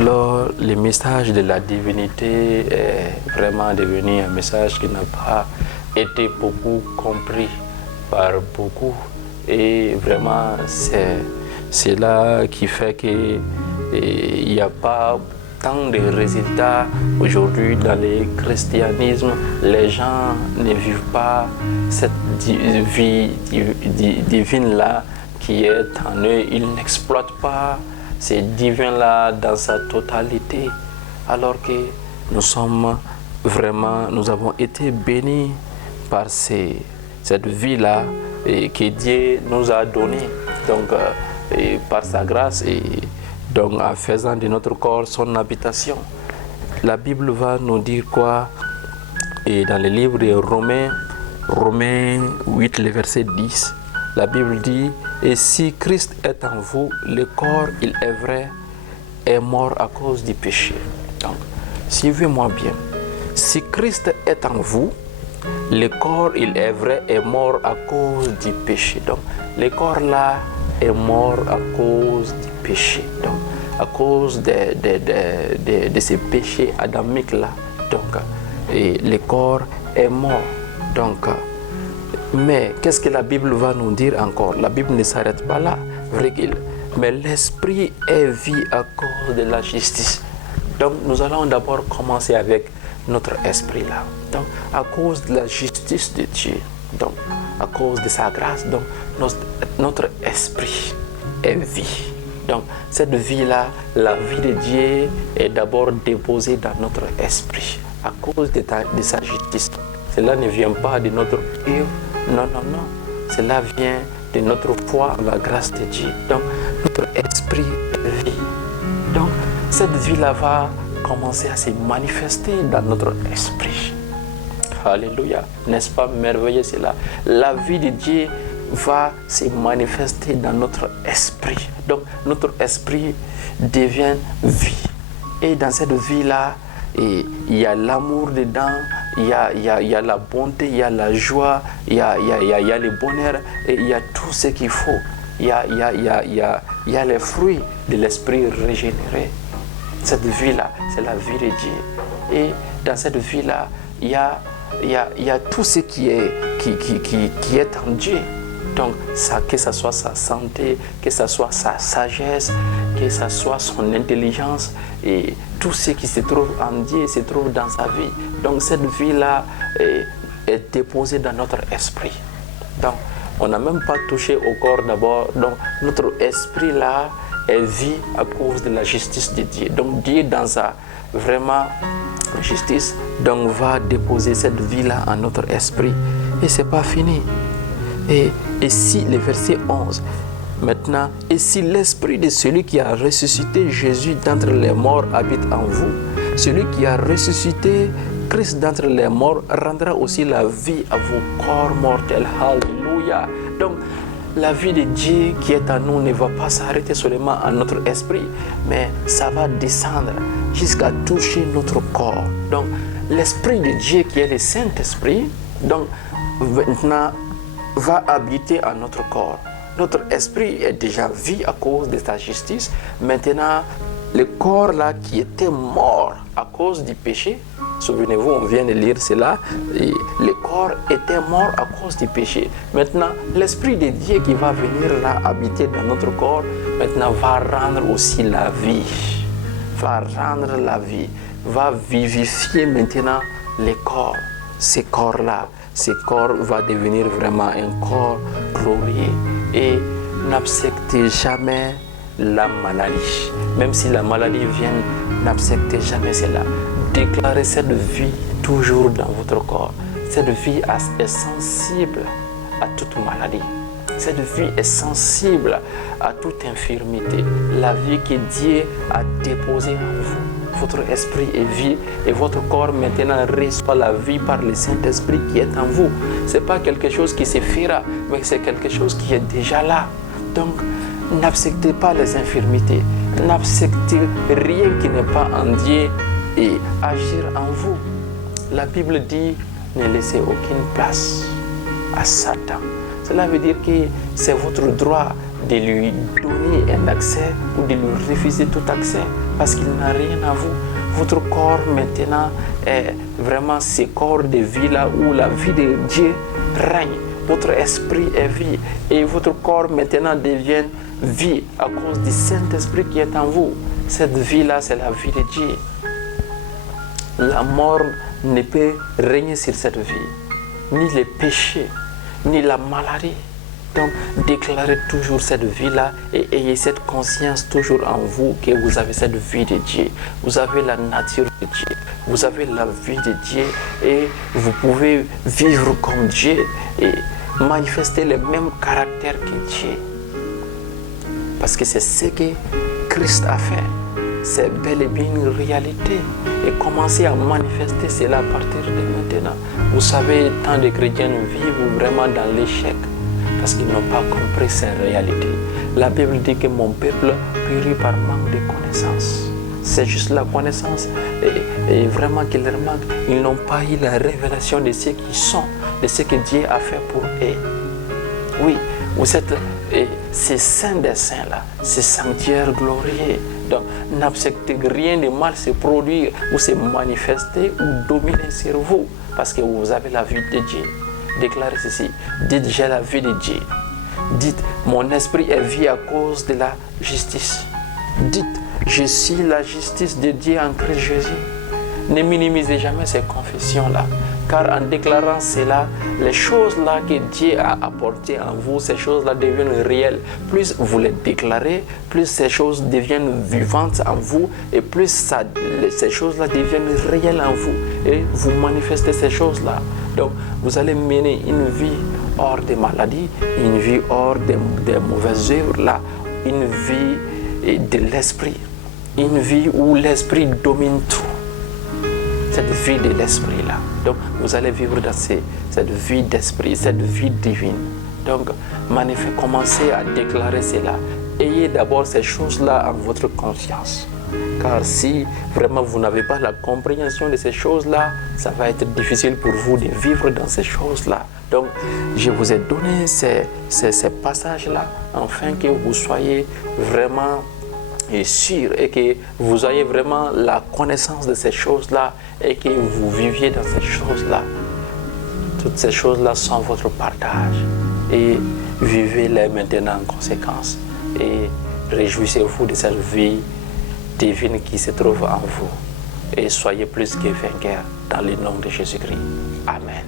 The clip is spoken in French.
Alors, le message de la divinité est vraiment devenu un message qui n'a pas été beaucoup compris par beaucoup. Et vraiment, c'est là qui fait qu'il n'y a pas tant de résultats aujourd'hui dans le christianisme. Les gens ne vivent pas cette vie divine-là qui est en eux. Ils n'exploitent pas ces divins-là dans sa totalité, alors que nous avons été bénis par cette vie-là que Dieu nous a donnée, donc par sa grâce et donc en faisant de notre corps son habitation. La Bible va nous dire quoi? Et dans le livre de Romains 8, le verset 10, la Bible dit: et si Christ est en vous, le corps, il est vrai, est mort à cause du péché. Donc, suivez-moi bien. Si Christ est en vous, le corps, il est vrai, est mort à cause du péché. Donc, le corps là est mort à cause du péché. Donc, à cause de ces péchés adamiques là. Donc, et le corps est mort. Donc, mais qu'est-ce que la Bible va nous dire encore? La Bible ne s'arrête pas là, virgule. Mais l'esprit est vie à cause de la justice. Donc nous allons d'abord commencer avec notre esprit là. Donc à cause de la justice de Dieu, donc à cause de sa grâce, donc notre esprit est vie. Donc cette vie-là, la vie de Dieu est d'abord déposée dans notre esprit à cause de sa justice. Cela ne vient pas de notre œuvre. Non. Cela vient de notre foi en la grâce de Dieu. Donc, notre esprit vit. Donc, cette vie-là va commencer à se manifester dans notre esprit. Alléluia. N'est-ce pas merveilleux cela? La vie de Dieu va se manifester dans notre esprit. Donc, notre esprit devient vie. Et dans cette vie-là, il y a l'amour dedans, il y a la bonté, il y a la joie, il y a le bonheur, et il y a tout ce qu'il faut. Il y a les fruits de l'esprit régénéré. Cette vie-là, c'est la vie de Dieu. Et dans cette vie-là, il y a tout ce qui est en Dieu. Donc, que ce soit sa santé, que ce soit sa sagesse, que ce soit son intelligence, et tout ce qui se trouve en Dieu se trouve dans sa vie. Donc, cette vie-là est déposée dans notre esprit. Donc, on n'a même pas touché au corps d'abord. Donc, notre esprit-là est vie à cause de la justice de Dieu. Donc, Dieu, dans sa vraiment justice, donc, va déposer cette vie-là en notre esprit. Et ce n'est pas fini. Et si, le verset 11, maintenant, et si l'esprit de celui qui a ressuscité Jésus d'entre les morts habite en vous, celui qui a ressuscité Christ d'entre les morts rendra aussi la vie à vos corps mortels. Alléluia. Donc, la vie de Dieu qui est en nous ne va pas s'arrêter seulement à notre esprit, mais ça va descendre jusqu'à toucher notre corps. Donc, l'esprit de Dieu qui est le Saint-Esprit, donc, maintenant, va habiter en notre corps. Notre esprit est déjà vie à cause de sa justice. Maintenant, le corps là qui était mort à cause du péché, souvenez-vous, on vient de lire cela, et le corps était mort à cause du péché. Maintenant, l'esprit de Dieu qui va venir là habiter dans notre corps, maintenant va rendre aussi la vie. Va rendre la vie. Va vivifier maintenant les corps. Ces corps-là. Ce corps va devenir vraiment un corps glorieux et n'acceptez jamais la maladie. Même si la maladie vient, n'acceptez jamais cela. Déclarez cette vie toujours dans votre corps. Cette vie est sensible à toute maladie. Cette vie est sensible à toute infirmité. La vie que Dieu a déposée en vous. Votre esprit est vie et votre corps maintenant reçoit la vie par le Saint-Esprit qui est en vous. Ce n'est pas quelque chose qui se fera, mais c'est quelque chose qui est déjà là. Donc, n'acceptez pas les infirmités. N'acceptez rien qui n'est pas en Dieu et agir en vous. La Bible dit, ne laissez aucune place à Satan. Cela veut dire que c'est votre droit de lui donner un accès ou de lui refuser tout accès. parce qu'il n'a rien à vous. Votre corps maintenant est vraiment ce corps de vie-là où la vie de Dieu règne. Votre esprit est vie et votre corps maintenant devient vie à cause du Saint-Esprit qui est en vous. Cette vie-là, c'est la vie de Dieu. La mort ne peut régner sur cette vie, ni les péchés, ni la maladie. Donc, déclarez toujours cette vie-là et ayez cette conscience toujours en vous que vous avez cette vie de Dieu. Vous avez la nature de Dieu. Vous avez la vie de Dieu et vous pouvez vivre comme Dieu et manifester le même caractère que Dieu. Parce que c'est ce que Christ a fait. C'est bel et bien une réalité. Et commencez à manifester cela à partir de maintenant. Vous savez, tant de chrétiens vivent vraiment dans l'échec parce qu'ils n'ont pas compris ces réalités. La Bible dit que mon peuple périt par manque de connaissance. C'est juste la connaissance et vraiment qu'ils leur manquent. Ils n'ont pas eu la révélation de ce qu'ils sont, de ce que Dieu a fait pour eux. Oui, vous êtes ces saints des saints-là, ces sanctuaires glorieux. Donc, n'acceptez rien de mal se produire ou se manifester ou dominer sur vous parce que vous avez la vie de Dieu. Déclarez ceci. Dites, j'ai la vie de Dieu. Dites, mon esprit est vie à cause de la justice. Dites, je suis la justice de Dieu en Christ Jésus. Ne minimisez jamais ces confessions-là. Car en déclarant cela, les choses-là que Dieu a apportées en vous, ces choses-là deviennent réelles. Plus vous les déclarez, plus ces choses deviennent vivantes en vous et plus ces choses-là deviennent réelles en vous. Et vous manifestez ces choses-là. Donc, vous allez mener une vie hors des maladies, une vie hors des mauvaises œuvres, une vie de l'esprit, une vie où l'esprit domine tout. Cette vie de l'esprit là. Donc vous allez vivre dans cette vie d'esprit, cette vie divine. Donc commencez à déclarer cela. Ayez d'abord ces choses-là en votre conscience. Car si vraiment vous n'avez pas la compréhension de ces choses-là, ça va être difficile pour vous de vivre dans ces choses-là. Donc je vous ai donné ces passages-là afin que vous soyez vraiment sûr et que vous ayez vraiment la connaissance de ces choses-là et que vous viviez dans ces choses-là. Toutes ces choses-là sont votre partage et vivez-les maintenant en conséquence et réjouissez-vous de cette vie divine qui se trouve en vous et soyez plus que vainqueurs dans le nom de Jésus-Christ. Amen.